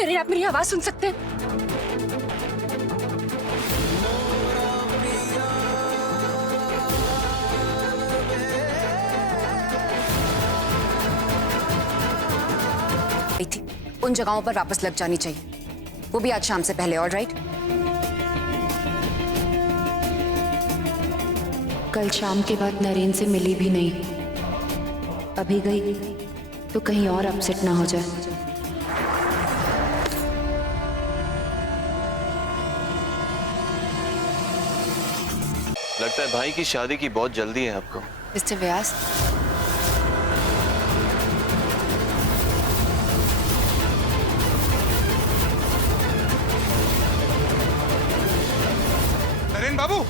नरेन, आप मेरी आवाज सुन सकते हैं? थी उन जगहों पर वापस लग जानी चाहिए, वो भी आज शाम से पहले। All right? कल शाम के बाद नरेन से मिली भी नहीं, अभी गई तो कहीं और अपसेट ना हो जाए। लगता है भाई की शादी की बहुत जल्दी है आपको। मिस्टर व्यास, नरेन बाबू,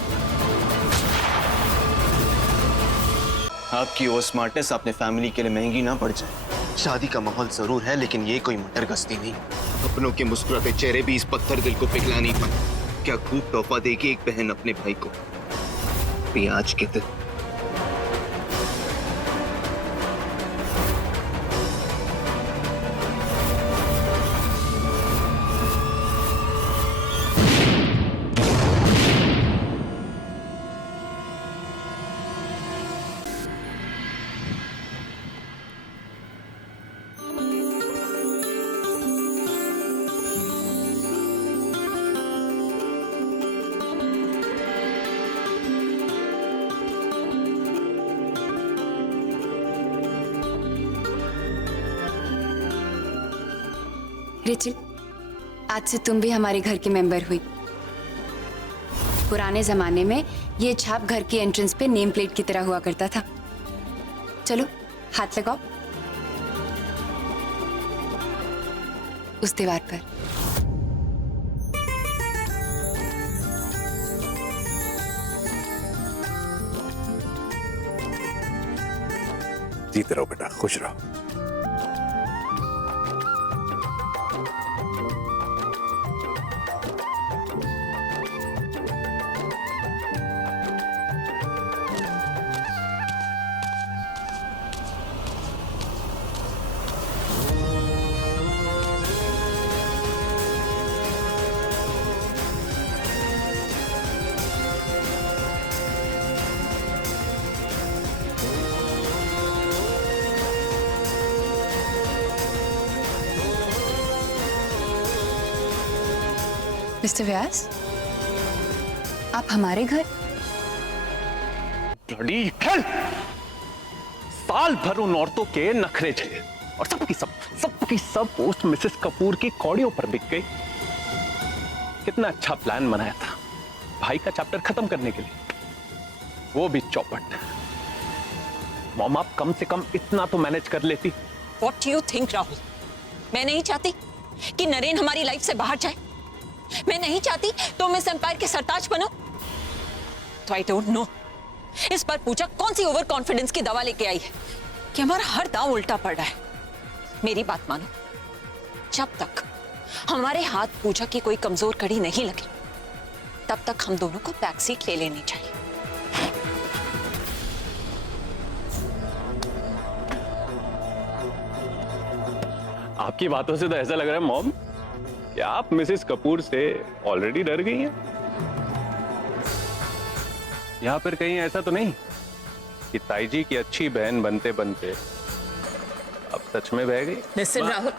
आपकी वो स्मार्टनेस अपने फैमिली के लिए महंगी ना पड़ जाए। शादी का माहौल जरूर है, लेकिन ये कोई मटर गश्ती नहीं। अपनों के मुस्कुराते चेहरे भी इस पत्थर दिल को पिघला नहीं पाए। क्या खूब तोहफा देगी एक बहन अपने भाई को भी आज के दिन। रिचिल, आज से तुम भी हमारे घर की मेंबर हुई। पुराने जमाने में ये छाप घर की एंट्रेंस पे नेम प्लेट की तरह हुआ करता था। चलो हाथ लगाओ उस दीवार पर। जीते रहो बेटा, खुश रहो। मिस्टर व्यास, आप हमारे घर? Bloody hell! साल भर उन औरतों के नखरे झेले और सबकी सब पोस्ट मिसेस कपूर की कौड़ियों पर बिक गई। कितना अच्छा प्लान बनाया था भाई का चैप्टर खत्म करने के लिए, वो भी चौपट। मॉम, आप कम से कम इतना तो मैनेज कर लेती। What do you think, Rahul? मैं नहीं चाहती कि नरेन हमारी लाइफ से बाहर जाए। मैं नहीं चाहती तुम इस एम्पायर के सरताज बनो। तो आई डोंट नो इस पर पूजा कौन सी ओवर कॉन्फिडेंस की दवा लेके आई है कि हमारा हर दांव उल्टा पड़ रहा है। मेरी बात मानो, जब तक हमारे हाथ पूजा की कोई कमजोर कड़ी नहीं लगी, तब तक हम दोनों को बैक सीट ले लेनी चाहिए। आपकी बातों से तो ऐसा लग रहा है मॉम कि आप मिसेस कपूर से ऑलरेडी डर गई हैं। यहां पर कहीं ऐसा तो नहीं कि ताई जी की अच्छी बहन बनते बनते अब सच में बह गई? Listen Rahul,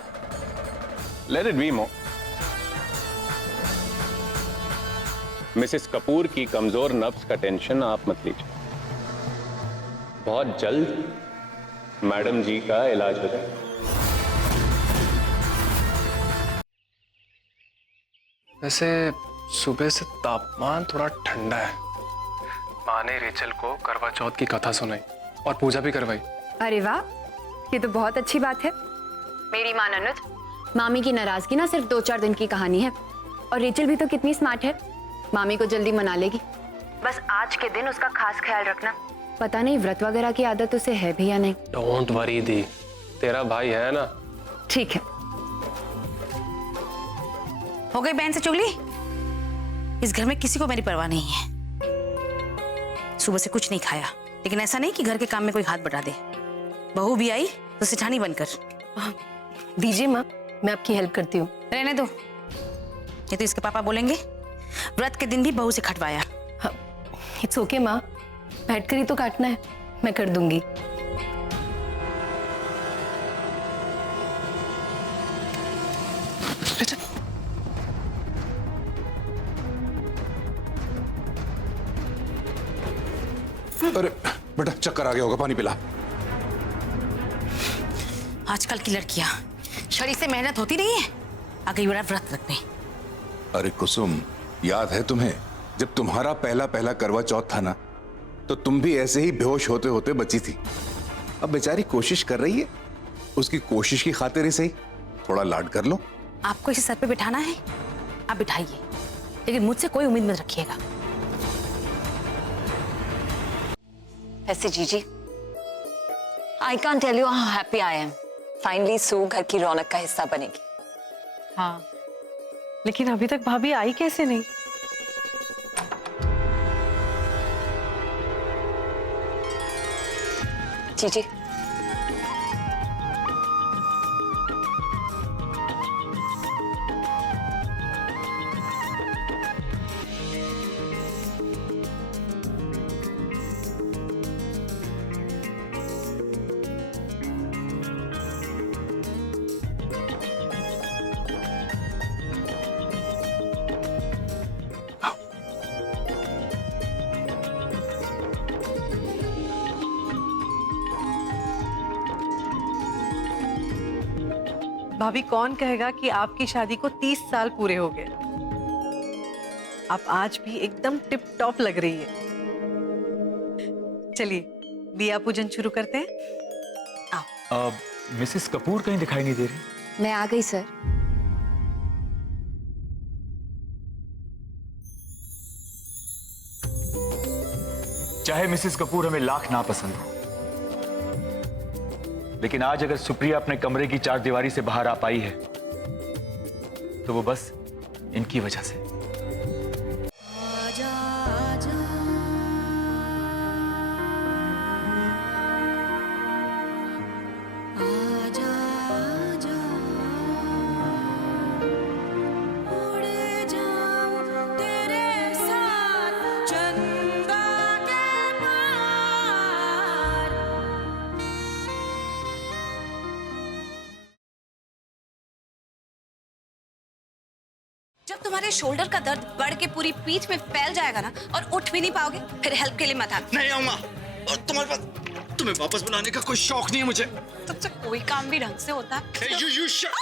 let it be mom. Mrs Kapoor की कमजोर नब्ज का टेंशन आप मत लीजिए, बहुत जल्द मैडम जी का इलाज हो जाएगा। वैसे सुबह से तापमान थोड़ा ठंडा है। माँ ने रेचल को करवा चौथ की कथा सुनाई और पूजा भी करवाई। अरे वाह, ये तो बहुत अच्छी बात है। मेरी माँ ननद, मामी की नाराजगी ना सिर्फ 2-4 दिन की कहानी है। और रेचल भी तो कितनी स्मार्ट है, मामी को जल्दी मना लेगी। बस आज के दिन उसका खास ख्याल रखना। पता नहीं व्रत वगैरह की आदत उसे है भी या नहीं। डोंट वरी दी, तेरा भाई है ना। ठीक है। हो गई बहन से चुगली? इस घर में किसी को मेरी परवाह नहीं है। सुबह से कुछ नहीं खाया, लेकिन ऐसा नहीं कि घर के काम में कोई हाथ बटा दे। बहू भी आई तो सिठानी बनकर। दीजिए माँ, मैं आपकी हेल्प करती हूँ। रहने दो, ये तो इसके पापा बोलेंगे व्रत के दिन भी बहू से खटवाया। इट्स ओके माँ, बैठ कर ही तो काटना है, मैं कर दूंगी। अरे बेटा चक्कर आ गया होगा, पानी पिला। आजकल की लड़कियां शरीर से मेहनत होती नहीं है, आ गई बड़ा व्रत रखने। अरे कुसुम, याद है तुम्हें जब तुम्हारा पहला पहला करवा चौथ था ना, तो तुम भी ऐसे ही बेहोश होते होते बची थी। अब बेचारी कोशिश कर रही है, उसकी कोशिश की खातिर ही सही थोड़ा लाड कर लो। आपको इसे सर पे बिठाना है, आप बिठाइए, लेकिन मुझसे कोई उम्मीद मत रखिएगा। ऐसे जीजी, I can't tell you how happy I am. Finally सू घर की रौनक का हिस्सा बनेगी। हाँ, लेकिन अभी तक भाभी आई कैसे नहीं? जीजी, भाभी कौन कहेगा कि आपकी शादी को 30 साल पूरे हो गए। आप आज भी एकदम टिप टॉप लग रही है। चलिए दिया पूजन शुरू करते हैं। मिसेस कपूर कहीं दिखाई नहीं दे रही। मैं आ गई सर। चाहे मिसेस कपूर हमें लाख नापसंद हो, लेकिन आज अगर सुप्रिया अपने कमरे की चारदीवारी से बाहर आ पाई है तो वो बस इनकी वजह से। जब तुम्हारे शोल्डर का दर्द बढ़ के पूरी पीठ में फैल जाएगा ना और उठ भी नहीं पाओगे, फिर हेल्प के लिए मत आना। नहीं आऊंगा। और तुम्हारे पास तुम्हें वापस बुलाने का कोई शौक नहीं है मुझे। तुमसे कोई काम भी ढंग से होता है? You shut-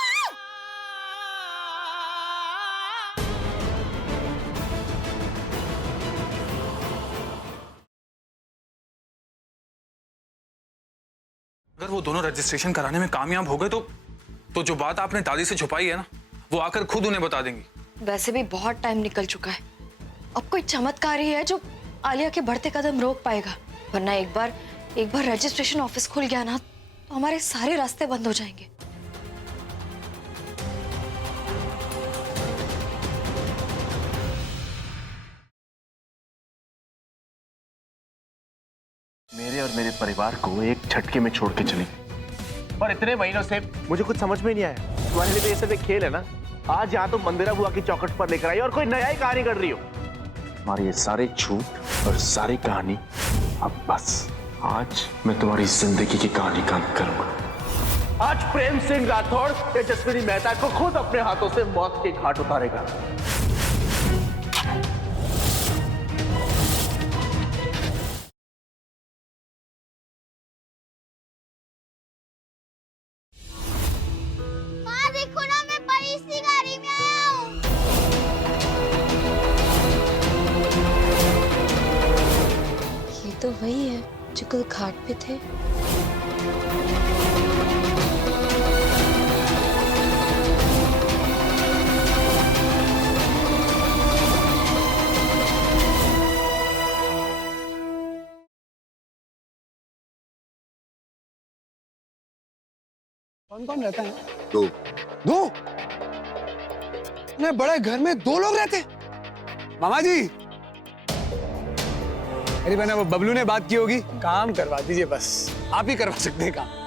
अगर वो दोनों रजिस्ट्रेशन कराने में कामयाब हो गए तो जो बात आपने दादी से छुपाई है ना, वो आकर खुद उन्हें बता देंगी। वैसे भी बहुत टाइम निकल चुका है, अब कोई चमत्कार ही है जो आलिया के बढ़ते कदम रोक पाएगा, वरना एक बार रजिस्ट्रेशन ऑफिस खुल गया ना तो हमारे सारे रास्ते बंद हो जाएंगे। मेरे और मेरे परिवार को एक झटके में छोड़ के चली, और इतने महीनों से मुझे कुछ समझ में नहीं आया। तुम्हारे लिए तो ये सब एक खेल है ना। आज यहाँ तो मंदिरा बुआ की चौखट पर लेकर आई और कोई नया ही कहानी कर रही हो। तुम्हारे ये सारे झूठ और सारी कहानी, अब बस आज मैं तुम्हारी जिंदगी की कहानी का अंत करूंगा। आज प्रेम सिंह राठौड़ तेजस्विनी मेहता को खुद अपने हाथों से मौत के घाट उतारेगा। देखो ना, मैं बड़ी सी गाड़ी में आया हूँ। ये तो वही है जो कल घाट पे थे। कौन कौन रहता है? दो। इतने बड़े घर में 2 लोग रहते? मामा जी, अरे बना वो बबलू ने बात की होगी, काम करवा दीजिए बस, आप ही करवा सकते हैं काम।